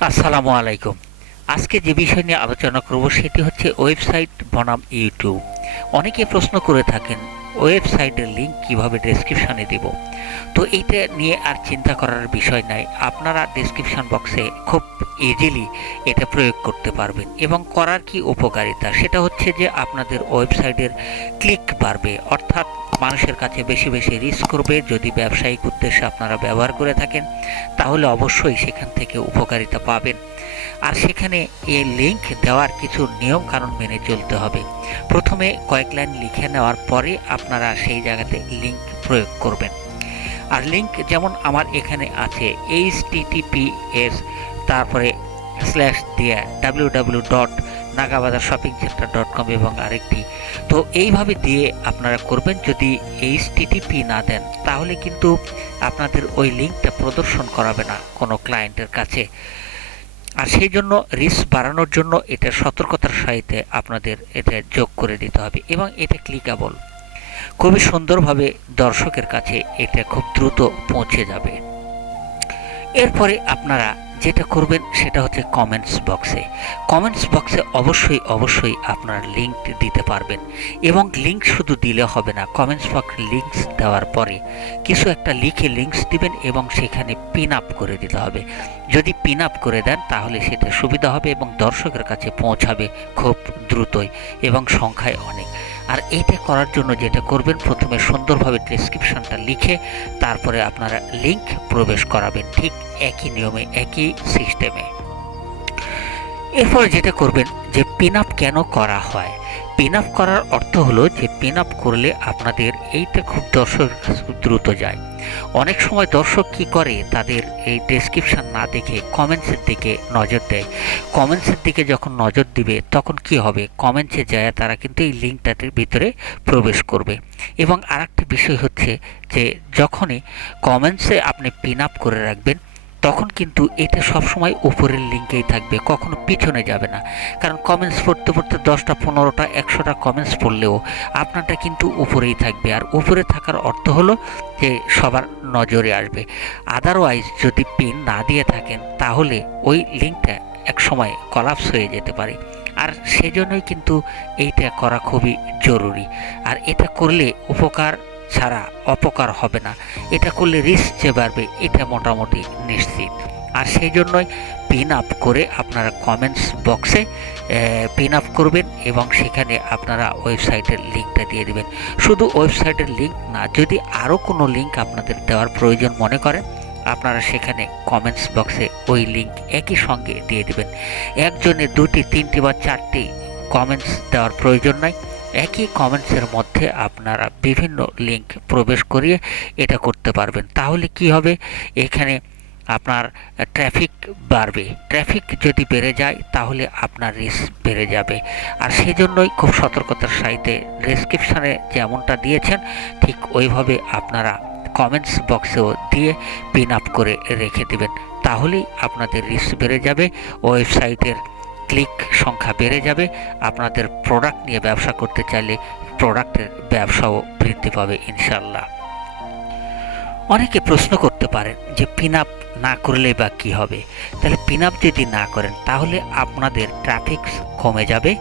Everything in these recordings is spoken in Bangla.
আসসালামু আলাইকুম। আজকে যে বিষয় নিয়ে আলোচনা করব সেটি হচ্ছে ওয়েবসাইট বনাম ইউটিউব। অনেকে প্রশ্ন করে থাকেন ওয়েবসাইটের লিংক কিভাবে ডেসক্রিপশনে দিব। তো এইটা নিয়ে আর চিন্তা করার বিষয় নাই। আপনারা ডেসক্রিপশন বক্সে খুব ইজিলি এটা প্রয়োগ করতে পারবেন এবং করার কি উপকারিতা সেটা হচ্ছে যে আপনাদের ওয়েবসাইটের ক্লিক বাড়বে, অর্থাৎ মানুষের কাছে বেশি বেশি রিচ করবে। যদি ব্যবসায়িক উদ্দেশ্যে আপনারা ব্যবহার করে থাকেন তাহলে অবশ্যই সেখান থেকে উপকারিতা পাবেন। আর সেখানে এই লিংক দেওয়ার কিছু নিয়ম কানুন মেনে চলতে হবে। প্রথমে কয়েক লাইন লিখে নেওয়ার পরে আপনারা সেই জায়গাতে লিংক প্রয়োগ করবেন। আর লিংক যেমন আমার এখানে আছে https তারপরে স্ল্যাশ দিয়ে www.nagabazarshoppingcenter.com এবং আরেকটি। তো এইভাবে দিয়ে আপনারা করবেন। যদি http না দেন তাহলে কিন্তু আপনাদের ওই লিংকটা প্রদর্শন করাবে না কোনো ক্লায়েন্টের কাছে। আর সেই জন্য রিস্ক বাড়ানোর জন্য এটা সতর্কতার সাথে আপনাদের এটা যোগ করে দিতে হবে এবং এটা ক্লিকেবল, খুবই সুন্দরভাবে দর্শকের কাছে এটা খুব দ্রুত পৌঁছে যাবে। এরপরে আপনারা যেটা করবেন সেটা হচ্ছে কমেন্টস বক্সে অবশ্যই আপনারা লিংক দিতে পারবেন এবং লিংক শুধু দিলে হবে না, কমেন্টস বক্সে লিংকস দেওয়ার পরে কিছু একটা লিখে লিংকস দিবেন এবং সেখানে পিন আপ করে দিতে হবে। যদি পিন আপ করে দেন তাহলে সেটা সুবিধা হবে এবং দর্শকের কাছে পৌঁছাবে খুব দ্রুতই এবং সংখ্যায় অনেক। আর এইটা করার জন্য যেটা করবেন, প্রথমে সুন্দরভাবে ডেসক্রিপশনটা লিখে তারপরে আপনারা লিংক প্রবেশ করাবেন ঠিক একই নিয়মে একই সিস্টেমে। এরপর যেটা করবেন যে পিন আপ কেন করা হয়। পিন আপ করার অর্থ হলো যে পিন আপ করলে আপনাদের এইটা খুব দর্শক দ্রুত যায়। অনেক সময় দর্শক কি করে, তাদের এই ডেসক্রিপশন না দেখে কমেন্টসের দিকে নজর দেয়। কমেন্টসের দিকে যখন নজর দিবে তখন কি হবে, কমেন্টসে যায় তারা কিন্তু এই লিঙ্কটার ভিতরে প্রবেশ করবে। এবং আরেকটা বিষয় হচ্ছে যে যখনই কমেন্টসে আপনি পিন আপ করে রাখবেন তখন কিন্তু এটা সবসময় উপরের লিঙ্কেই থাকবে, কখনো পিছনে যাবে না। কারণ কমেন্টস পড়তে পড়তে 10টা 15টা 100টা কমেন্টস পড়লেও আপনারটা কিন্তু উপরেই থাকবে। আর উপরে থাকার অর্থ হলো যে সবার নজরে আসবে। আদারওয়াইজ যদি পিন না দিয়ে থাকেন তাহলে ওই লিঙ্কটা এক সময় কলাপস হয়ে যেতে পারে। আর সেজন্যই কিন্তু এইটা করা খুবই জরুরি। আর এটা করলে উপকার ছাড়া অপকার হবে না। এটা করলে রিস্ক যে বাড়বে এটা মোটামুটি নিশ্চিত। আর সেই জন্যই পিন আপ করে আপনারা কমেন্টস বক্সে পিন আপ করবেন এবং সেখানে আপনারা ওয়েবসাইটের লিঙ্কটা দিয়ে দেবেন। শুধু ওয়েবসাইটের লিঙ্ক না, যদি আরও কোনো লিঙ্ক আপনাদের দেওয়ার প্রয়োজন মনে করেন আপনারা সেখানে কমেন্টস বক্সে ওই লিঙ্ক একই সঙ্গে দিয়ে দেবেন। একজনের 2টি 3টি বা 4টি কমেন্টস দেওয়ার প্রয়োজন নাই। একই কমেন্টসের মধ্যে আপনারা বিভিন্ন লিঙ্ক প্রবেশ করিয়ে এটা করতে পারবেন। তাহলে কি হবে, এখানে আপনার ট্রাফিক বাড়বে। ট্রাফিক যদি বেড়ে যায় তাহলে আপনার রিস্ক বেড়ে যাবে। আর সেজন্যই খুব সতর্কতার সাথে ডেসক্রিপশানে যেমনটা দিয়েছেন ঠিক ওইভাবে আপনারা কমেন্টস বক্সেও দিয়ে পিন আপ করে রেখে দেবেন। তাহলেই আপনাদের রিস্ক বেড়ে যাবে, ওয়েবসাইটের ক্লিক সংখ্যা বেড়ে যাবে। আপনাদের প্রোডাক্ট নিয়ে ব্যবসা করতে চাইলে প্রোডাক্টের ব্যবসাও বৃদ্ধি পাবে ইনশাল্লাহ। অনেকে প্রশ্ন করতে পারেন যে পিন আপ না করলে বা কী হবে। তাহলে পিন আপ যদি না করেন তাহলে আপনাদের ট্রাফিক কমে যাবে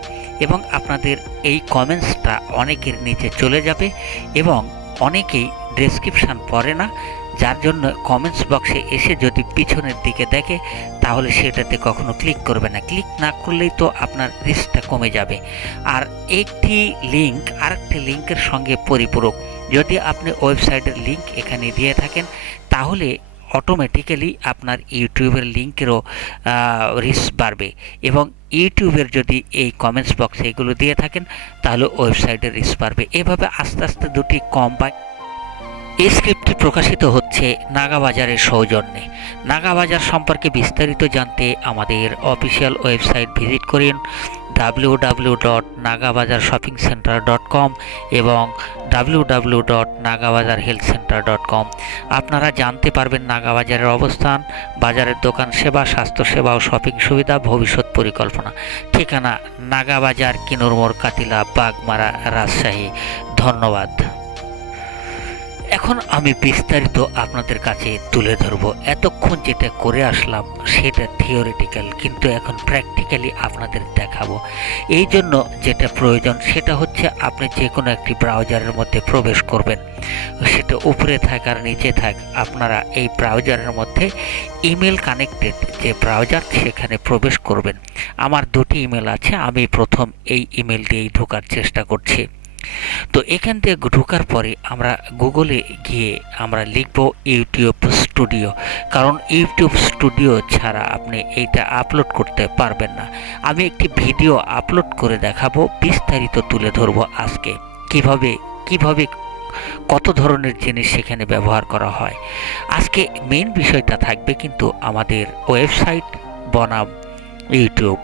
এবং আপনাদের এই কমেন্টসটা অনেকের নিচে চলে যাবে এবং অনেকেই ডেসক্রিপশান পড়ে না, যার জন্য কমেন্টস বক্সে এসে যদি পিছনের দিকে দেখে তাহলে সেটাতে কখনো ক্লিক করবে না। ক্লিক না করলেই তো আপনার রিস্কটা কমে যাবে। আর একটি লিঙ্ক আরেকটি লিঙ্কের সঙ্গে পরিপূরক। যদি আপনি ওয়েবসাইটের লিঙ্ক এখানে দিয়ে থাকেন তাহলে অটোমেটিক্যালি আপনার ইউটিউবের লিঙ্কেরও রিস্ক বাড়বে এবং ইউটিউবের যদি এই কমেন্টস বক্সে এগুলো দিয়ে থাকেন তাহলে ওয়েবসাইটের রিস্ক বাড়বে। এভাবে আস্তে আস্তে দুটি কম্বাইন। এই স্ক্রিপ্টটি প্রকাশিত হচ্ছে নাগাবাজারের সৌজন্যে। নাগাবাজার সম্পর্কে বিস্তারিত জানতে আমাদের অফিসিয়াল ওয়েবসাইট ভিজিট করুন www.nagabazarshoppingcenter.com এবং www.nagabazarhealthcenter.com। আপনারা জানতে পারবেন নাগাবাজারের অবস্থান, বাজারের দোকান সেবা, স্বাস্থ্যসেবা ও শপিং সুবিধা, ভবিষ্যৎ পরিকল্পনা। ঠিকানা নাগাবাজার, কিনুরমোড়, কাতিলা, বাগমারা, রাজশাহী। ধন্যবাদ। এখন আমি বিস্তারিত আপনাদের কাছে তুলে ধরবো। এতক্ষণ যেটা করে আসলাম সেটা থিওরিটিক্যাল, কিন্তু এখন প্র্যাকটিক্যালি আপনাদের দেখাবো। এই জন্য যেটা প্রয়োজন সেটা হচ্ছে আপনি যে কোনো একটি ব্রাউজারের মধ্যে প্রবেশ করবেন, সেটা উপরে থাক আর নিচে থাক, আপনারা এই ব্রাউজারের মধ্যে ইমেল কানেক্টেড যে ব্রাউজার সেখানে প্রবেশ করবেন। আমার দুটি ইমেল আছে, আমি প্রথম এই ইমেল দিয়েই ঢোকার চেষ্টা করছি। তো এখান থেকে ঢোকার পরে আমরা গুগলে গিয়ে আমরা লিখব ইউটিউব স্টুডিও, কারণ ইউটিউব স্টুডিও ছাড়া আপনি এইটা আপলোড করতে পারবেন না। আমি একটি ভিডিও আপলোড করে দেখাবো, বিস্তারিত তুলে ধরবো আজকে কিভাবে কিভাবে কত ধরনের জিনিস সেখানে ব্যবহার করা হয়। আজকে মেইন বিষয়টা থাকবে কিন্তু আমাদের ওয়েবসাইট বনাম ইউটিউব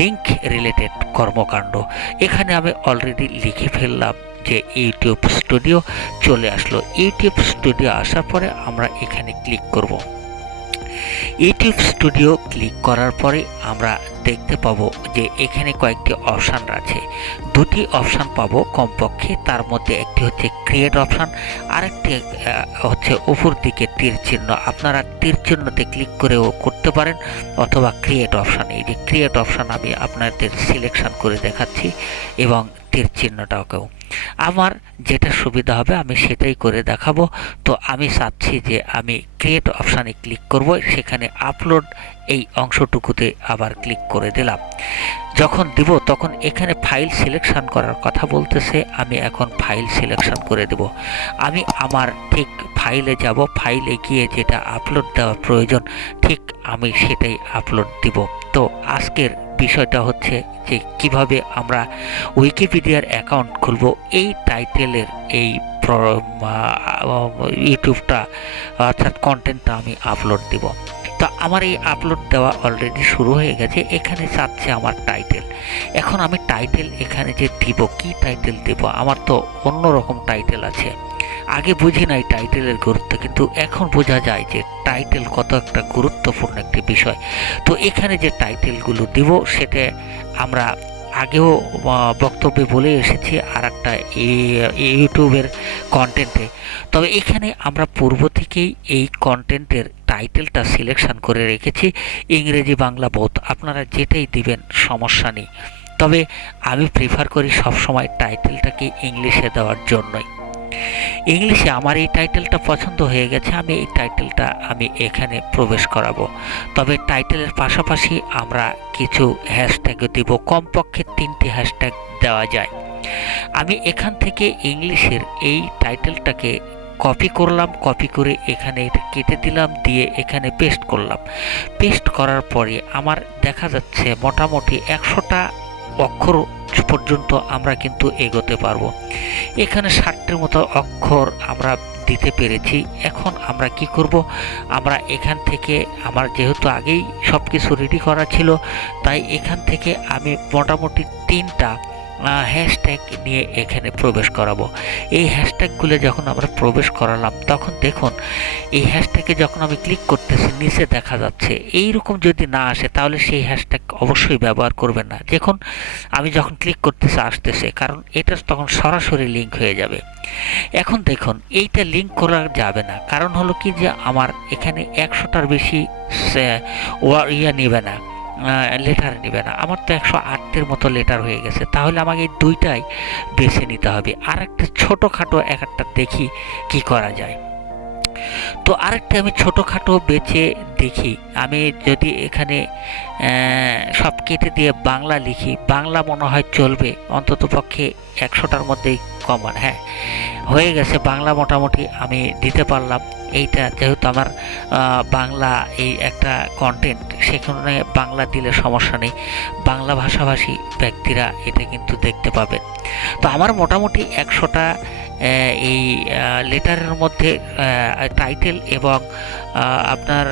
লিংক রিলেটেড কর্মকাণ্ড। এখানে আমি অলরেডি লিখে ফেললাম যে ইউটিউব স্টুডিও চলে আসলো। ইউটিউব স্টুডিও আসার পরে আমরা এখানে ক্লিক করব। ইউটিউব স্টুডিও ক্লিক করার পরে আমরা দেখতে পাবো যে এখানে কয়েকটি অপশান আছে, দুটি অপশান পাবো কমপক্ষে। তার মধ্যে একটি হচ্ছে ক্রিয়েট অপশান, আরেকটি হচ্ছে উপর দিকে তীর চিহ্ন। আপনারা তীর চিহ্নতে ক্লিক করেও করতে পারেন অথবা ক্রিয়েট অপশান। এই যে ক্রিয়েট অপশান আমি আপনাদের সিলেকশন করে দেখাচ্ছি এবং তীর চিহ্নটাকেও। আমার যেটা সুবিধা হবে আমি সেটাই করে দেখাবো। তো আমি চাচ্ছি যে আমি ক্রিয়েট অপশানে ক্লিক করব, সেখানে আপলোড এই অংশটুকুতে আবার ক্লিক করে দিলাম। যখন দিব তখন এখানে ফাইল সিলেকশন করার কথা বলতেছে, আমি এখন ফাইল সিলেকশন করে দেব। আমি আমার ঠিক ফাইলে যাব, ফাইলে গিয়ে যেটা আপলোড দেওয়া প্রয়োজন ঠিক আমি সেটাই আপলোড দিব। তো আজকের বিষয়টা হচ্ছে যে কিভাবে আমরা উইকিপিডিয়ার অ্যাকাউন্ট খুলব। এই টাইটেলের এই ইউটিউবটা অর্থাৎ কন্টেন্টটা আমি আপলোড দিব। তো আমার এই আপলোড দেওয়া অলরেডি শুরু হয়ে গেছে। এখানে চাচ্ছে আমার টাইটেল। এখন আমি টাইটেল এখানে যে দিব, কি টাইটেল দেব? আমার তো অন্যরকম টাইটেল আছে। আগে বুঝি নাই টাইটেলের গুরুত্ব, কিন্তু এখন বোঝা যায় যে টাইটেল কত একটা গুরুত্বপূর্ণ একটি বিষয়। তো এখানে যে টাইটেলগুলো দিব সেটা আমরা আগেও বক্তব্যে বলে এসেছি আর একটা ইউটিউবের কন্টেন্টে। তবে এখানে আমরা পূর্ব থেকেই এই কন্টেন্টের টাইটেলটা সিলেকশন করে রেখেছি ইংরেজি বাংলা বোথ, আপনারা যেটাই দিবেন সমস্যা নেই। তবে আমি প্রিফার করি সবসময় টাইটেলটাকে ইংলিশে দেওয়ার জন্যই। ইংলিশে আমার এই টাইটেলটা পছন্দ হয়ে গেছে, আমি এই টাইটেলটা আমি এখানে প্রবেশ করাবো। তবে টাইটেলের পাশাপাশি আমরা কিছু হ্যাশট্যাগও দিব, কমপক্ষে 3টি হ্যাশট্যাগ দেওয়া যায়। আমি এখান থেকে ইংলিশের এই টাইটেলটাকে কপি করলাম, কপি করে এখানে এটা কেটে দিলাম, দিয়ে এখানে পেস্ট করলাম। পেস্ট করার পরে আমার দেখা যাচ্ছে মোটামুটি 100টা অক্ষর পর্যন্ত আমরা কিন্তু এগোতে পারবো। এখানে 60টির মতো অক্ষর আমরা দিতে পেরেছি। এখন আমরা কি করব, আমরা এখান থেকে আমার যেহেতু আগেই সব কিছু রেডি করা ছিল, তাই এখান থেকে আমি মোটামুটি 3টা হ্যাশট্যাগ নিয়ে এখানে প্রবেশ করাবো। এই হ্যাশট্যাগুলো যখন আমরা প্রবেশ করালাম তখন দেখুন এই হ্যাশট্যাগে যখন আমি ক্লিক করতেছি নিচে দেখা যাচ্ছে। এইরকম যদি না আসে তাহলে সেই হ্যাশট্যাগ অবশ্যই ব্যবহার করবেন না। দেখুন আমি যখন ক্লিক করতেছি আসতেছে, কারণ এটা তখন সরাসরি লিঙ্ক হয়ে যাবে। এখন দেখুন এইটা লিঙ্ক করা যাবে না, কারণ হলো কি যে আমার এখানে 100টার বেশি নেবে না, লেটার নেবে না। আমার তো 108টির মতো লেটার হয়ে গেছে, তাহলে আমাকে এই দুইটাই বেছে নিতে হবে। আর একটা ছোটোখাটো একটা দেখি কি করা যায়। তো আরেকটা আমি ছোটোখাটো বেছে দেখি, আমি যদি এখানে সব কেটে দিয়ে বাংলা লিখি, বাংলা মনে হয় চলবে, অন্তত পক্ষে 100টার মধ্যেই কমন। হ্যাঁ হয়ে গেছে, বাংলা মোটামুটি আমি দিতে পারলাম। এইটা যেহেতু আমার বাংলা এই একটা কন্টেন্ট, সেখানে বাংলা দিলে সমস্যা নেই, বাংলা ভাষাভাষী ব্যক্তিরা এটা কিন্তু দেখতে পাবেন। তো আমার মোটামুটি 100টা এই লেটারের মধ্যে টাইটেল এবং আপনার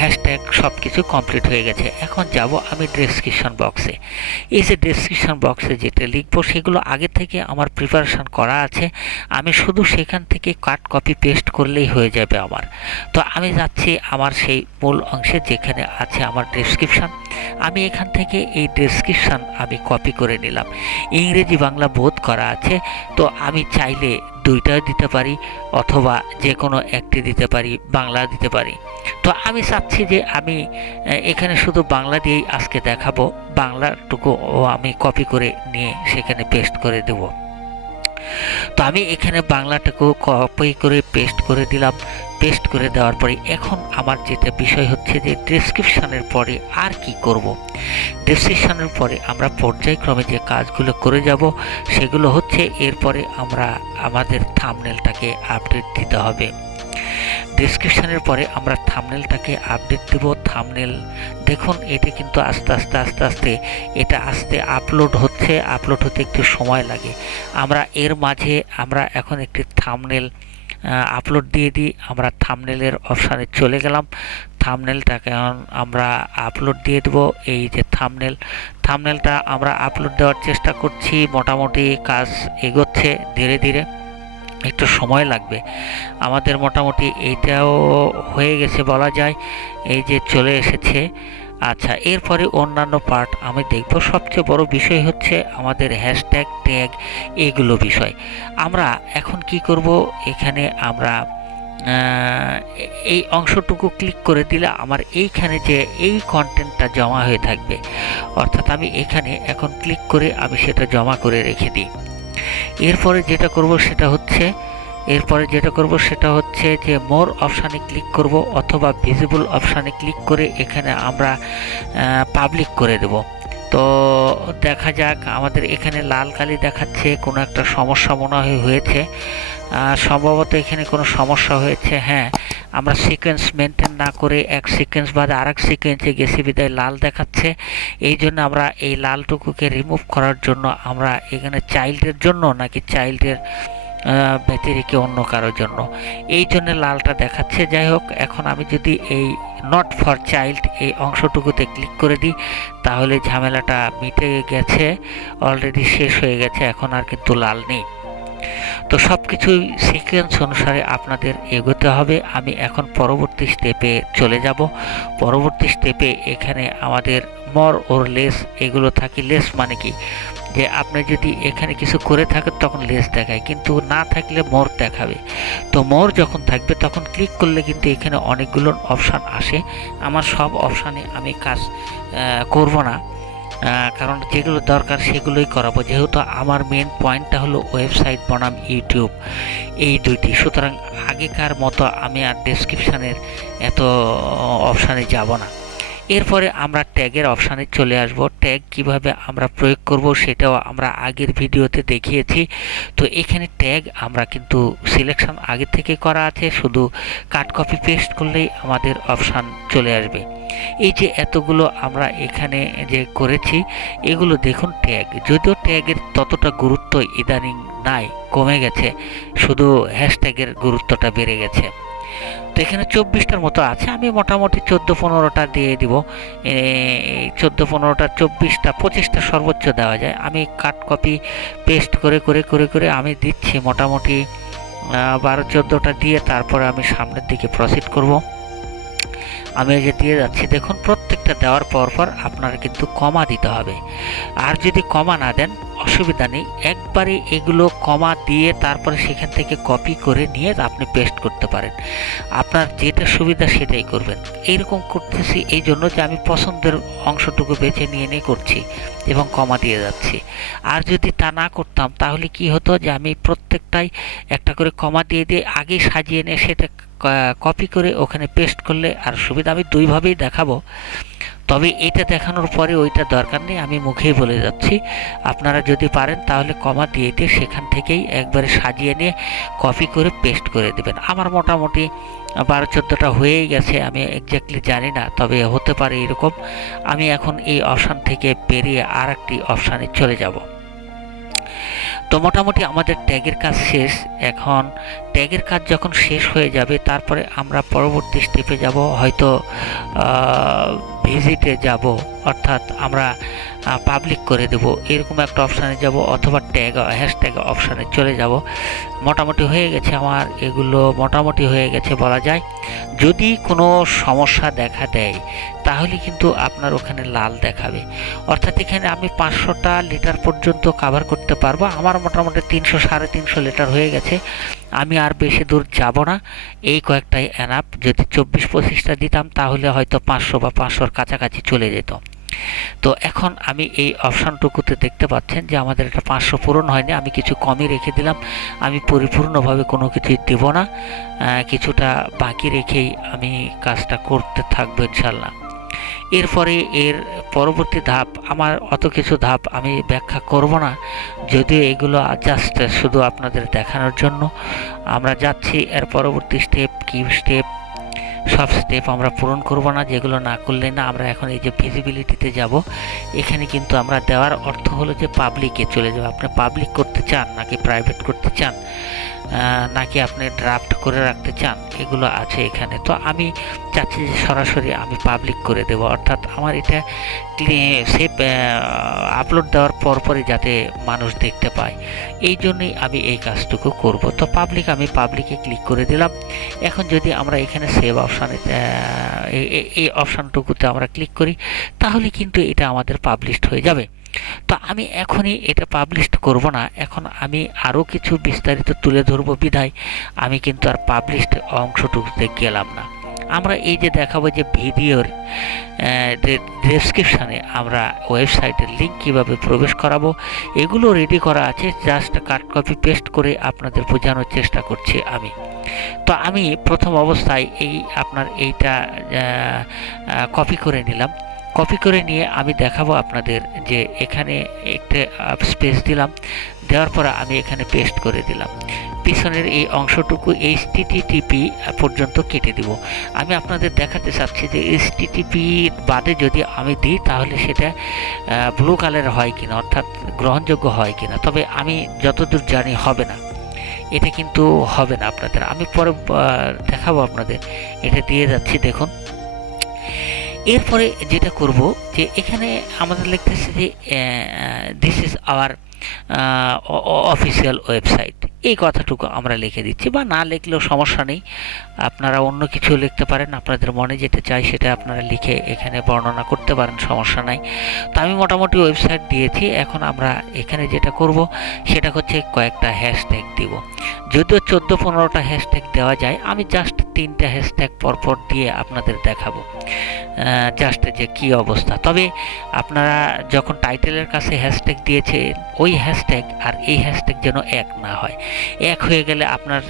হ্যাশট্যাগ সব কিছু কমপ্লিট হয়ে গেছে। এখন যাব আমি ডেসক্রিপশন বক্সে। এই যে ডেসক্রিপশন বক্সে যেটা লিখবো সেগুলো আগে থেকে আমার প্রিপারেশান করা আছে, আমি শুধু সেখান থেকে কাট কপি পেস্ট করলেই হয়ে যাবে আমার। তো আমি যাচ্ছি আমার সেই মূল অংশে যেখানে আছে আমার ডেসক্রিপশান। আমি এখান থেকে এই ডেসক্রিপশান আমি কপি করে নিলাম, ইংরেজি বাংলা বোধ করা আছে। তো আমি চাইলে দুইটাও দিতে পারি অথবা যে কোনো একটি দিতে পারি, বাংলা দিতে পারি। তো আমি চাচ্ছি যে আমি এখানে শুধু বাংলা দিয়েই আজকে দেখাবো, বাংলাটুকু আমি কপি করে নিয়ে সেখানে পেস্ট করে দেব। তো আমি এখানে বাংলাটাকে কপি করে পেস্ট করে দিলাম। পেস্ট করে দেওয়ার পরে এখন আমার যেটা বিষয় হচ্ছে যে ডেসক্রিপশনের পরে আর কি করব। ডেসক্রিপশনের পরে আমরা পর্যায়ক্রমে যে কাজগুলো করে যাব সেগুলো হচ্ছে এরপরে আমরা আমাদের থাম্বনেলটাকে আপডেট দিতে হবে। ডেসক্রিপশনের পরে আমরা থাম্বনেলটাকে আপডেট দেব। থাম্বনেল দেখুন এটা কিন্তু আস্তে আস্তে এটা আপলোড হচ্ছে, আপলোড হতে একটু সময় লাগে। আমরা এর মাঝে আমরা এখন একটি থাম্বনেল আপলোড দিয়ে দিই। আমরা থাম্বনেলের অপশানে চলে গেলাম। থাম্বনেলটাকে আমরা আপলোড দিয়ে দেব। এই যে থাম্বনেলটা আমরা আপলোড দেওয়ার চেষ্টা করছি, মোটামুটি কাজ এগোচ্ছে ধীরে ধীরে, একটু সময় লাগবে আমাদের। মোটামুটি এইটাও হয়ে গেছে বলা যায়, এই যে চলে এসেছে। আচ্ছা, এরপরে অন্যান্য পার্ট আমি দেখব। সবচেয়ে বড় বিষয় হচ্ছে আমাদের হ্যাশট্যাগ, ট্যাগ, এগুলো বিষয়। আমরা এখন কি করব, এখানে আমরা এই অংশটুকু ক্লিক করে দিলে আমার এইখানে যে এই কন্টেন্টটা জমা হয়ে থাকবে, অর্থাৎ আমি এখানে এখন ক্লিক করে আমি সেটা জমা করে রেখে দিই। এরপরে যেটা করব সেটা হচ্ছে যে মোর অপশানে ক্লিক করব অথবা ভিজিবল অপশানে ক্লিক করে এখানে আমরা পাবলিক করে দেব। তো দেখা যাক, আমাদের এখানে লাল কালি দেখাচ্ছে, কোনো একটা সমস্যা মনে হয়েছে, সম্ভবত এখানে কোনো সমস্যা হয়েছে। হ্যাঁ, আমরা সিকোয়েন্স মেনটেন না করে এক সিকোয়েন্স বাদে আরেক সিকোয়েন্সে গেছি বিদায় লাল দেখাচ্ছে। এই জন্য আমরা এই লালটুকুকে রিমুভ করার জন্য আমরা এখানে চাইল্ডের জন্য নাকি চাইল্ডের ব্যতিরেকে অন্য কারোর জন্য, এই জন্য লালটা দেখাচ্ছে। যাই হোক, এখন আমি যদি এই নট ফর চাইল্ড এই অংশটুকুতে ক্লিক করে দিই তাহলে ঝামেলাটা মিটে গেছে, অলরেডি শেষ হয়ে গেছে, এখন আর কিন্তু লাল নেই। তো সব কিছুই সিকোয়েন্স অনুসারে আপনাদের এগোতে হবে। আমি এখন পরবর্তী স্টেপে চলে যাব। পরবর্তী স্টেপে এখানে আমাদের মর ওর লেস এগুলো থাকে। লেস মানে কি, যে আপনি যদি এখানে কিছু করে থাকেন তখন লেস দেখায়, কিন্তু না থাকলে মোর দেখাবে। তো মোর যখন থাকবে তখন ক্লিক করলে কিন্তু এখানে অনেকগুলো অপশান আসে। আমার সব অপশানে আমি কাজ করব না, কারণ যেগুলো দরকার সেগুলোই করাবো, যেহেতু আমার মেন পয়েন্টটা হলো ওয়েবসাইট বনাম ইউটিউব, এই দুইটি। সুতরাং আগেকার মতো আমি আর ডেসক্রিপশানের এত অপশানে যাব না। এরপরে আমরা ট্যাগের অপশানে চলে আসব। ট্যাগ কিভাবে আমরা প্রয়োগ করব সেটাও আমরা আগের ভিডিওতে দেখিয়েছি। তো এখানে ট্যাগ আমরা কিন্তু সিলেকশন আগে থেকে করা আছে, শুধু কাট কপি পেস্ট করলেই আমাদের অপশান চলে আসবে। এই যে এতগুলো আমরা এখানে যে করেছি এগুলো দেখুন ট্যাগ, যদিও ট্যাগের ততটা গুরুত্ব ইদানিং নাই, কমে গেছে, শুধু হ্যাশট্যাগের গুরুত্বটা বেড়ে গেছে। তো এখানে 24টার মতো আছে, আমি মোটামুটি 14-15টা দিয়ে দিব। 14-15টা, 24টা, 25টা সর্বোচ্চ দেওয়া যায়। আমি কাট কপি পেস্ট করে আমি দিচ্ছি মোটামুটি 12-14টা দিয়ে, তারপরে আমি সামনের দিকে প্রসিড করব। আমি এই যে দিয়ে যাচ্ছি, দেখুন প্রত্যেকটা দেওয়ার পর আপনারা কিন্তু কমা দিতে হবে। আর যদি কমা না দেন অসুবিধা নেই, একবারে এগুলো কমা দিয়ে তারপরে সেখান থেকে কপি করে নিয়ে আপনি পেস্ট করতে পারেন। আপনার যেটা সুবিধা সেটাই করবেন। এইরকম করতেছি এই জন্য যে আমি পছন্দের অংশটুকু বেছে নিয়ে করছি এবং কমা দিয়ে যাচ্ছি। আর যদি তা না করতাম তাহলে কি হতো, যে আমি প্রত্যেকটাই একটা করে কমা দিয়ে আগেই সাজিয়ে নিয়ে সেটা কপি করে ওখানে পেস্ট করলে আর সুবিধা। আমি দুইভাবেই দেখাবো, তবে এটা দেখানোর পরে ওইটা দরকার নেই, আমি মুখেই বলে যাচ্ছি। আপনারা যদি পারেন তাহলে কমা দিয়ে সেখান থেকেই একবারে সাজিয়ে নিয়ে কপি করে পেস্ট করে দেবেন। আমার মোটামুটি 12-14টা হয়েই গেছে, আমি এক্স্যাক্টলি জানি না, তবে হতে পারে এরকম। আমি এখন এই অপশান থেকে বেরিয়ে আর একটি অপশানে চলে যাব। তো মোটামুটি আমাদের ট্যাগের কাজ শেষ। এখন ট্যাগের কাজ যখন শেষ হয়ে যাবে তারপরে আমরা পরবর্তী স্টেপে যাব, হয়তো ভিজিটে যাব, অর্থাৎ আমরা পাবলিক করে দেব, এরকম একটা অপশানে যাব, অথবা ট্যাগ হ্যাশট্যাগ অপশানে চলে যাব। মোটামুটি হয়ে গেছে আমার, এগুলো মোটামুটি হয়ে গেছে বলা যায়। যদি কোনো সমস্যা দেখা দেয় তাহলে কিন্তু আপনার ওখানে লাল দেখাবে, অর্থাৎ এখানে আমি 500টা লিটার পর্যন্ত কাভার করতে পারবো। আমার মোটামুটি 300-350 লিটার হয়ে গেছে, আমি আর বেশি দূর যাব না, এই কয়েকটাই এনাফ। যদি 24-25টা দিতাম তাহলে হয়তো 500 বা 500-র কাছাকাছি চলে যেত। তো এখন আমি এই অপশানটুকুতে দেখতে পাচ্ছেন যে আমাদের এটা 500 পূরণ হয়নি, আমি কিছু কমই রেখে দিলাম। আমি পরিপূর্ণভাবে কোনো কিছুই দেব না, কিছুটা বাকি রেখেই আমি কাজটা করতে থাকবো ইনশাল্লাহ। এরপরে এর পরবর্তী ধাপ, আমার অত কিছু ধাপ আমি ব্যাখ্যা করব না, যদিও এগুলো জাস্ট শুধু আপনাদের দেখানোর জন্য। আমরা যাচ্ছি এর পরবর্তী স্টেপ। কি স্টেপ? সব স্টেপ আমরা পূরণ করব না, যেগুলো না করলে না। আমরা এখন এই যে ভিজিবিলিটিতে যাব, এখানে কিন্তু আমরা দেওয়ার অর্থ হলো যে পাবলিকে চলে যাব। আপনি পাবলিক করতে চান নাকি প্রাইভেট করতে চান, নাকি আপনি ড্রাফট করে রাখতে চান, এগুলো আছে এখানে। তো আমি চাচ্ছি যে সরাসরি আমি পাবলিক করে দেব, অর্থাৎ আমার এটা সেভ আপলোড দেওয়ার পরপরই যাতে মানুষ দেখতে পায়, এই জন্যই আমি এই কাজটুকু করব। তো আমি পাবলিকে ক্লিক করে দিলাম। এখন যদি আমরা এখানে সেভ অপশানে এই অপশানটুকুতে আমরা ক্লিক করি, তাহলে কিন্তু এটা আমাদের পাবলিশড হয়ে যাবে। তো আমি এখনই এটা পাবলিশ করব না, এখন আমি আরও কিছু বিস্তারিত তুলে ধরবো বিধায় আমি কিন্তু আর পাবলিশড অংশটুকুতে গেলাম না। আমরা এই যে দেখাবো যে ভিডিওর ডেসক্রিপশানে আমরা ওয়েবসাইটের লিঙ্ক কীভাবে প্রবেশ করাবো, এগুলো রেডি করা আছে, জাস্ট কাট কপি পেস্ট করে আপনাদের বোঝানোর চেষ্টা করছি আমি। তো আমি প্রথম অবস্থায় আপনার এইটা কপি করে নিলাম। কপি করে নিয়ে আমি দেখাবো আপনাদের যে এখানে একটা স্পেস দিলাম, দেওয়ার পর আমি এখানে পেস্ট করে দিলাম। পিছনের এই অংশটুকু HTTP পর্যন্ত কেটে দিব। আমি আপনাদের দেখাতে চাচ্ছি যে HTTP বাদে যদি আমি দিই তাহলে সেটা ব্লু কালার হয় কিনা, অর্থাৎ গ্রহণযোগ্য হয় কিনা। তবে আমি যতদূর জানি হবে না, এটা কিন্তু হবে না আপনাদের, আমি পরে দেখাবো আপনাদের। এটা দিয়ে যাচ্ছি, দেখুন। এরপরে যেটা করব যে এখানে আমাদের লিখতেছে যে this is our official website, এই কথাটুকু আমরা লিখে দিচ্ছি, বা না লিখলেও সমস্যা নেই, আপনারা অন্য কিছু লিখতে পারেন, আপনাদের মনে যেটা চাই সেটা আপনারা লিখে এখানে বর্ণনা করতে পারেন, সমস্যা নাই। তো আমি মোটামুটি ওয়েবসাইট দিয়েছি। এখন আমরা এখানে যেটা করব সেটা হচ্ছে কয়েকটা হ্যাশট্যাগ দিব। যদিও 14-15টা হ্যাশট্যাগ দেওয়া যায়, আমি জাস্ট 3টা হ্যাশট্যাগ পরপর দিয়ে আপনাদের দেখাবো জাস্ট যে কী অবস্থা। তবে আপনারা যখন টাইটেলের কাছে হ্যাশট্যাগ দিয়েছেন, ওই হ্যাশট্যাগ আর এই হ্যাশট্যাগ যেন এক না হয়। এক হয়ে গেলে আপনার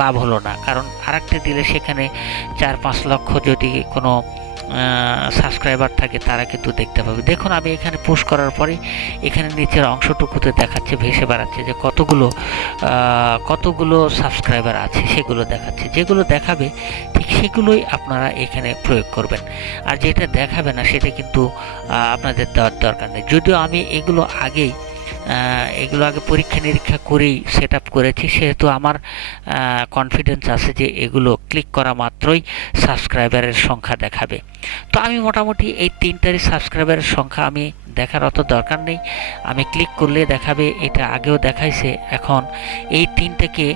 লাভ হলো না, কারণ আরেকটা দিলে সেখানে 4-5 লক্ষ যদি কোনো সাবস্ক্রাইবার থাকে তারা কিন্তু দেখতে পাবে। দেখুন আমি এখানে পোস্ট করার পরে এখানে নিচের অংশটুকুতে দেখাচ্ছে, ভেসে বেড়াচ্ছে যে কতগুলো সাবস্ক্রাইবার আছে, সেগুলো দেখাচ্ছে। যেগুলো দেখাবে ঠিক সেগুলোই আপনারা এখানে প্রয়োগ করবেন, আর যেটা দেখাবে না সেটা কিন্তু আপনাদের দেওয়ার দরকার নেই। যদিও আমি এগুলো আগে পরীক্ষা নিরীক্ষা করেই সেট আপ করেছি, সেহেতু আমার কনফিডেন্স আছে যে এগুলো ক্লিক করা মাত্রই সাবস্ক্রাইবারের সংখ্যা দেখাবে। তো আমি মোটামুটি এই 3টারই সাবস্ক্রাইবারের সংখ্যা আমি দেখার অত দরকার নেই, আমি ক্লিক করলে দেখাবে, এটা আগেও দেখাইছে। এখন এই 3টাকে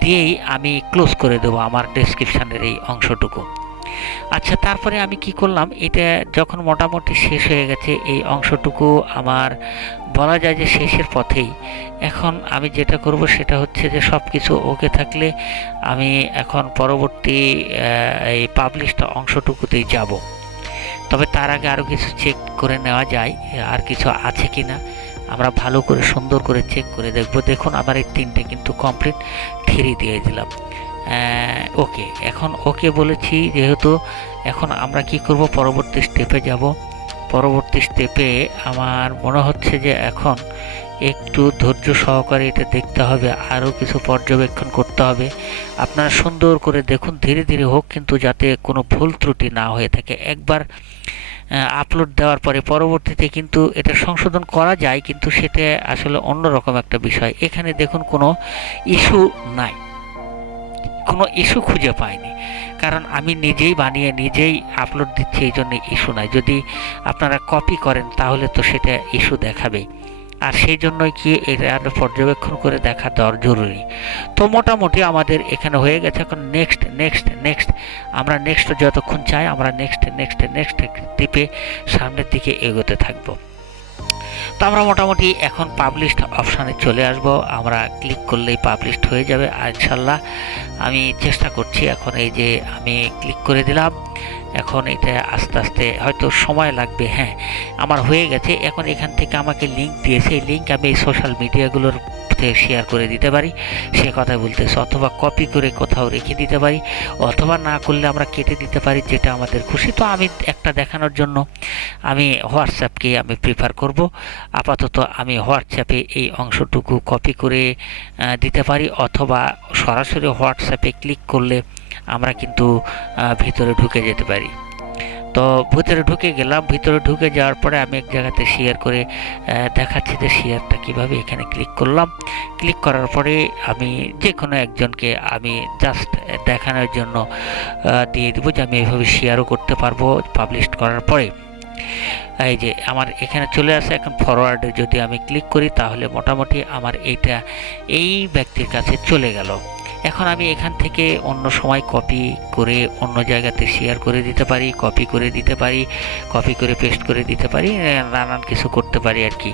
দিয়েই আমি ক্লোজ করে দেবো আমার ডেসক্রিপশানের এই অংশটুকু। আচ্ছা, তারপরে আমি কি করলাম, এটা যখন মোটামুটি শেষ হয়ে গেছে, এই অংশটুকু আমার বলা যায় যে শেষের পথেই। এখন আমি যেটা করব সেটা হচ্ছে যে সব কিছু ওকে থাকলে আমি এখন পরবর্তী এই পাবলিশড অংশটুকুতেই যাব। তবে তার আগে আরও কিছু চেক করে নেওয়া যায়, আর কিছু আছে কি না আমরা ভালো করে সুন্দর করে চেক করে দেখব। দেখুন আমার এই 3টে কিন্তু কমপ্লিট, 3 দিয়ে দিলাম। ওকে, এখন ওকে বলেছি যেহেতু, এখন আমরা কি করব, পরবর্তী স্টেপে যাব। পরবর্তী স্টেপে আমার মনে হচ্ছে যে এখন একটু ধৈর্য সহকারে এটা দেখতে হবে, আরও কিছু পর্যবেক্ষণ করতে হবে। আপনারা সুন্দর করে দেখুন, ধীরে ধীরে হোক, কিন্তু যাতে কোনো ভুল ত্রুটি না হয়ে থাকে। একবার আপলোড দেওয়ার পরে পরবর্তীতে কিন্তু এটা সংশোধন করা যায়, কিন্তু সেটা আসলে অন্যরকম একটা বিষয়। এখানে দেখুন কোনো ইস্যু নাই, কোনো ইস্যু খুঁজে পাইনি, কারণ আমি নিজেই বানিয়ে নিজেই আপলোড দিচ্ছি, এই জন্য ইস্যু নাই। যদি আপনারা কপি করেন তাহলে তো সেটা ইস্যু দেখাবে, আর সেই জন্যই কি এটা পর্যবেক্ষণ করে দেখা দেওয়ার জরুরি। তো মোটামুটি আমাদের এখানে হয়ে গেছে। এখন নেক্সট নেক্সট নেক্সট, আমরা নেক্সট যতক্ষণ চাই আমরা নেক্সট নেক্সট নেক্সট টিপে সামনের দিকে এগোতে থাকবো। তো আমরা মোটামুটি এখন পাবলিশড অপশানে চলে আসব। আমরা ক্লিক করলেই পাবলিশড হয়ে যাবে ইনশাল্লাহ। আমি চেষ্টা করছি। এখন এই যে আমি ক্লিক করে দিলাম, এখন এটা আস্তে আস্তে হয়তো সময় লাগবে। হ্যাঁ, আমার হয়ে গেছে। এখন এখান থেকে আমাকে লিঙ্ক দিয়েছে, এই লিঙ্ক আমি এই সোশ্যাল মিডিয়াগুলোর শেয়ার করে দিতে পারি, সে কথা বলতেছে, অথবা কপি করে কোথাও রেখে দিতে পারি, অথবা না করলে আমরা কেটে দিতে পারি, যেটা আমাদের খুশি। তো আমি একটা দেখানোর জন্য আমি হোয়াটসঅ্যাপকে আমি প্রিফার করব। আপাতত আমি হোয়াটসঅ্যাপে এই অংশটুকু কপি করে দিতে পারি, অথবা সরাসরি হোয়াটসঅ্যাপে ক্লিক করলে আমরা কিন্তু ভিতরে ঢুকে যেতে পারি। তো ভিতরে ঢুকে গেলাম। ভিতরে ঢুকে যাওয়ার পরে আমি এক জায়গাতে শেয়ার করে দেখাচ্ছি যে শেয়ারটা কীভাবে। এখানে ক্লিক করলাম। ক্লিক করার পরে আমি যে কোনো একজনকে আমি জাস্ট দেখানোর জন্য দিয়ে দেবো যে আমি এইভাবে শেয়ারও করতে পারবো পাবলিশ করার পরে। এই যে আমার এখানে চলে আসে। এখন ফরওয়ার্ডে যদি আমি ক্লিক করি তাহলে মোটামুটি আমার এইটা এই ব্যক্তির কাছে চলে গেল। এখন আমি এখান থেকে অন্য সময় কপি করে অন্য জায়গাতে শেয়ার করে দিতে পারি, কপি করে দিতে পারি, কপি করে পেস্ট করে দিতে পারি, নানান কিছু করতে পারি আর কি।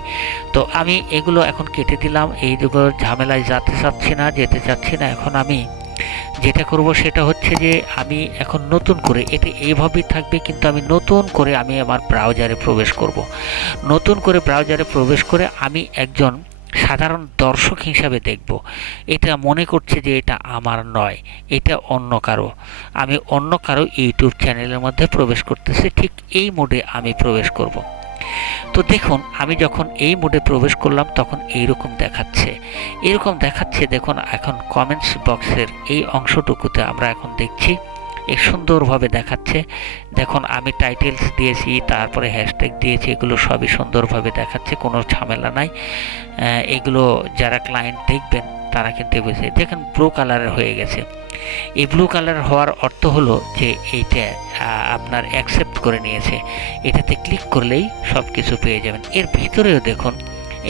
তো আমি এগুলো এখন কেটে দিলাম। এইগুলো ঝামেলায় যেতে চাচ্ছি না। এখন আমি যেটা করব সেটা হচ্ছে যে আমি এখন নতুন করে, এটা এইভাবেই থাকবে, কিন্তু আমি নতুন করে আমি আমার ব্রাউজারে প্রবেশ করব। নতুন করে ব্রাউজারে প্রবেশ করে আমি একজন সাধারণ দর্শক হিসাবে দেখব। এটা মনে করছে যে এটা আমার নয়, এটা অন্য কারো। আমি অন্য কারো ইউটিউব চ্যানেলের মধ্যে প্রবেশ করতেছি, ঠিক এই মোডে আমি প্রবেশ করব। তো দেখুন, আমি যখন এই মোডে প্রবেশ করলাম তখন এরকম দেখাচ্ছে। দেখুন এখন কমেন্টস বক্সের এই অংশটুকুতে আমরা এখন দেখছি এই সুন্দরভাবে দেখাচ্ছে। দেখুন আমি টাইটেলস দিয়েছি, তারপরে হ্যাশট্যাগ দিয়েছি, এগুলো সবই সুন্দরভাবে দেখাচ্ছে, কোনো ঝামেলা নাই। এগুলো যারা ক্লায়েন্ট দেখবেন তারা কিন্তু বুঝে। দেখেন ব্লু কালারের হয়ে গেছে। এই ব্লু কালার হওয়ার অর্থ হলো যে এইটা আপনার অ্যাকসেপ্ট করে নিয়েছে। এটাতে ক্লিক করলেই সব কিছু পেয়ে যাবেন। এর ভিতরেও দেখুন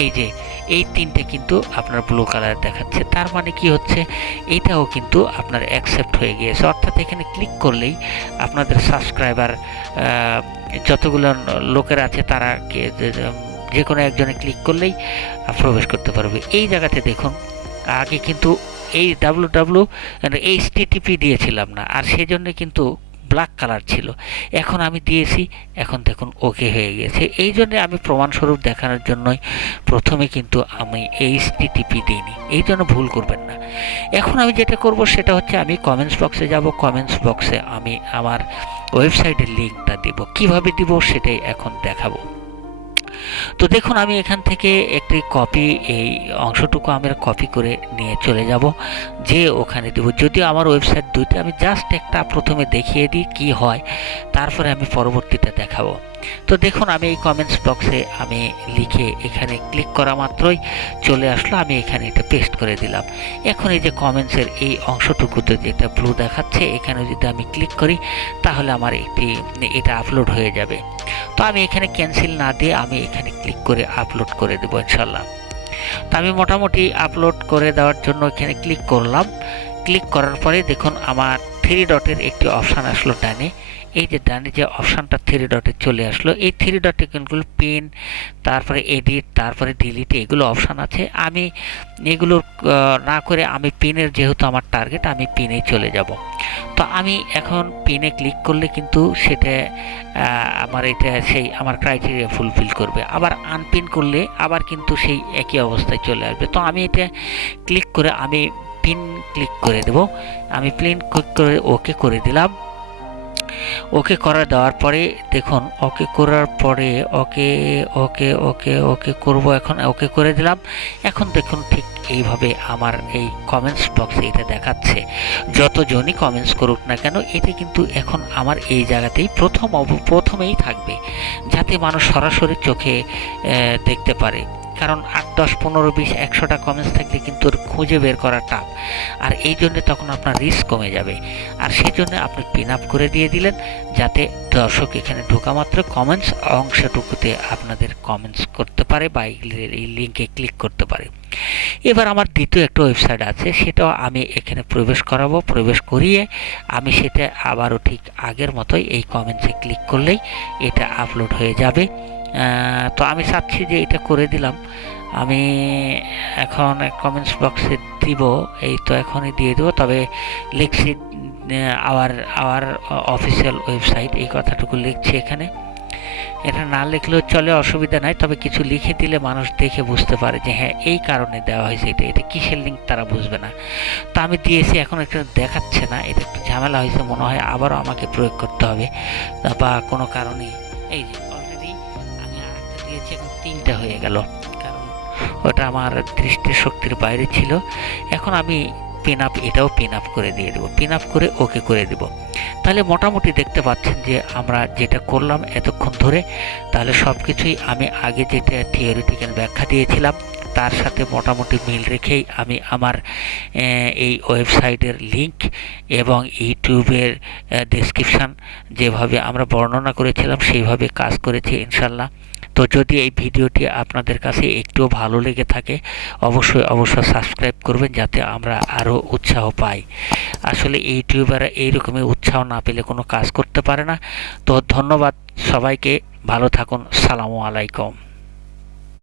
এই যে এই তিনটে কিন্তু আপনার ব্লু কালার দেখাচ্ছে। তার মানে কি হচ্ছে, এইটাও কিন্তু আপনার অ্যাকসেপ্ট হয়ে গিয়েছে। অর্থাৎ এখানে ক্লিক করলেই আপনাদের সাবস্ক্রাইবার যতগুলো লোকের আছে তারা যে কোনো একজনে ক্লিক করলেই প্রবেশ করতে পারবে। এই জায়গাতে দেখুন আগে কিন্তু এই HTTP দিয়েছিলাম না, আর সেই জন্য কিন্তু ব্ল্যাক কালার ছিল। এখন আমি দিয়েছি, এখন দেখুন ওকে হয়ে গেছে। এই জন্য আমি প্রমাণস্বরূপ দেখানোর জন্যই প্রথমে কিন্তু আমি HTTP দিইনি, এই জন্য ভুল করবেন না। এখন আমি যেটা করব সেটা হচ্ছে আমি কমেন্টস বক্সে যাব। কমেন্টস বক্সে আমি আমার ওয়েবসাইটের লিঙ্কটা দেব। কিভাবে দিব সেটাই এখন দেখাবো। তো দেখুন আমি এখান থেকে একটি এই অংশটুকু আমরা কপি করে নিয়ে চলে যাব, যে ওখানে দেব। যদিও আমার ওয়েবসাইট দুইটা, আমি জাস্ট একটা প্রথমে দেখিয়ে দিই কি হয়, তারপরে আমি পরবর্তীটা দেখাবো। তো দেখুন আমি এই কমেন্টস বক্সে আমি লিখে এখানে ক্লিক করা মাত্রই চলে আসলো। আমি এখানে এটা পেস্ট করে দিলাম। এখন এই যে কমেন্টসের এই অংশটুকুতে যেটা ব্লু দেখাচ্ছে, এখানে যদি আমি ক্লিক করি তাহলে আমার এটা আপলোড হয়ে যাবে। তো আমি এখানে ক্যান্সেল না দিয়ে আমি এখানে ক্লিক করে আপলোড করে দেবো ইনশাল্লাহ। তো আমি মোটামুটি আপলোড করে দেওয়ার জন্য এখানে ক্লিক করলাম। ক্লিক করার পরে দেখুন আমার 3 ডটের একটি অপশান আসলো ডানে। এই যে ডানে যে অপশানটা 3 ডটে চলে আসলো, এই 3 ডটে কিন্তু পিন, তারপরে এডিট, তারপরে ডিলিট, এগুলো অপশান আছে। আমি এগুলো না করে আমি পিনের, যেহেতু আমার টার্গেট, আমি পিনে চলে যাব। তো আমি এখন পিনে ক্লিক করলে কিন্তু সেটা আমার আমার ক্রাইটেরিয়া ফুলফিল করবে। আবার আনপিন করলে আবার কিন্তু সেই একই অবস্থায় চলে আসবে। তো আমি এটা ক্লিক করে আমি পিন ক্লিক করে দেব। আমি পিন ক্লিক করে ওকে করে দিলাম। ওকে করে দেওয়ার পরে দেখুন ওকে করার পরে ওকে করব। এখন ওকে করে দিলাম। এখন দেখুন ঠিক এইভাবে আমার এই কমেন্টস বক্সে এটা দেখাচ্ছে। যতজনই কমেন্টস করুক না কেন, এটা কিন্তু এখন আমার এই জায়গাতেই প্রথমেই থাকবে, যাতে মানুষ সরাসরি চোখে দেখতে পারে। কারণ 8, 10, 15, 20, 100টা কমেন্টস থাকলে কিন্তু ওর খুঁজে বের করা টাফ। আর এই জন্য তখন আপনার রিস্ক কমে যাবে। আর সেই জন্য আপনি পিন আপ করে দিয়ে দিলেন, যাতে দর্শক এখানে ঢোকা মাত্র কমেন্টস অংশটুকুতে আপনাদের কমেন্টস করতে পারে বা এই লিঙ্কে ক্লিক করতে পারে। এবার আমার দ্বিতীয় একটা ওয়েবসাইট আছে, সেটাও আমি এখানে প্রবেশ করাবো। প্রবেশ করিয়ে আমি সেটা আবারও ঠিক আগের মতোই এই কমেন্টসে ক্লিক করলেই এটা আপলোড হয়ে যাবে। তো আমি চাচ্ছি যে এটা করে দিলাম। আমি এখন কমেন্টস বক্সে দিব, এই তো এখনই দিয়ে দেবো। তবে লিখছি আওয়ার অফিসিয়াল ওয়েবসাইট, এই কথাটুকু লিখছি এখানে। এটা না লিখলেও চলে, অসুবিধা নাই, তবে কিছু লিখে দিলে মানুষ দেখে বুঝতে পারে যে হ্যাঁ এই কারণে দেওয়া হয়েছে। এটা কিসের লিঙ্ক তারা বুঝবে না। তো আমি দিয়েছি, এখন এটা দেখাচ্ছে না, এটা একটু ঝামেলা হয়েছে মনে হয়, আবারও আমাকে প্রয়োগ করতে হবে বা কোনো কারণে। এই যে অলরেডি আমি আরেকটা দিয়েছি, এখন 3টা হয়ে গেল, কারণ ওটা আমার দৃষ্টির শক্তির বাইরে ছিল। এখন আমি এটাও পিন আপ করে দিয়ে দেবো, পিন আপ করে ওকে করে দেব। তাহলে মোটামুটি দেখতে পাচ্ছেন যে আমরা যেটা করলাম এতক্ষণ ধরে, তাহলে সব কিছুই আমি আগে যেটা থিওরিটিক্যাল ব্যাখ্যা দিয়েছিলাম তার সাথে মোটামুটি মিল রেখেই আমি আমার এই ওয়েবসাইটের লিংক এবং ইউটিউবের ডেসক্রিপশান যেভাবে আমরা বর্ণনা করেছিলাম সেইভাবে কাজ করেছি ইনশাল্লাহ। তো যদি এই ভিডিওটি আপনাদের কাছে একটুও ভালো লেগে থাকে অবশ্যই সাবস্ক্রাইব করবেন, যাতে আমরা আরও উৎসাহ পাই। আসলে ইউটিউবাররা এইরকমই উৎসাহ না পেলে কোনো কাজ করতে পারে না। তো ধন্যবাদ সবাইকে, ভালো থাকুন, সালামু আলাইকুম।